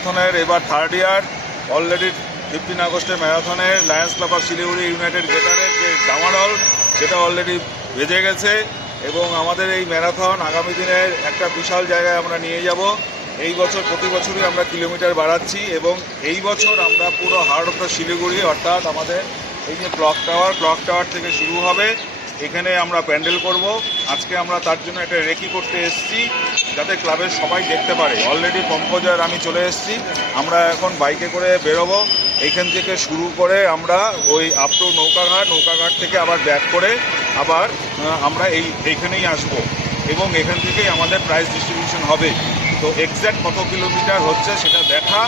ম্যারাথনের এবার third year. Already 15 আগস্টে ম্যারাথনের Lions Club of Siliguri United গেটারের যে ডামাডল সেটা অলরেডি বেজে গেছে এবং আমাদের এই ম্যারাথন আগামী দিনের একটা বিশাল জায়গায় আমরা নিয়ে যাব। এই বছর প্রতি বছরই আমরা কিলোমিটার বাড়াচ্ছি এবং এই বছর আমরা পুরো হার্ট অফ দ্য শিলিগুড়ি অর্থাৎ আমাদের এই যে ক্লক টাওয়ার থেকে শুরু হবে। এখানে আমরা প্যান্ডেল করব। আজকে আমরা তার জন্য একটা রেকি করতে এসেছি যাতে ক্লাবের সবাই দেখতে পারে। অলরেডি পঙ্কজ আর আমি চলে এসেছি। আমরা এখন বাইকে করে বেরোবো। এইখান থেকে শুরু করে আমরা ওই আপ টু নৌকাঘাট থেকে আবার ব্যাক করে আবার আমরা এইখানেই আসব এবং এখান থেকেই আমাদের প্রাইজ ডিস্ট্রিবিউশন হবে। তো এক্স্যাক্ট কত কিলোমিটার হচ্ছে সেটা দেখা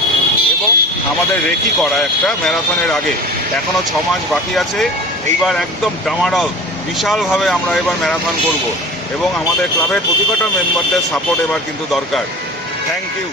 এবং আমাদের রেকি করা একটা ম্যারাথনের আগে। এখনও 6 মাস বাকি আছে। এইবার একদম ডামাডল বিশালভাবে আমরা এবার ম্যারাথন করব এবং আমাদের ক্লাবের প্রতিটা মেম্বারদের সাপোর্ট এবার কিন্তু দরকার। Thank you.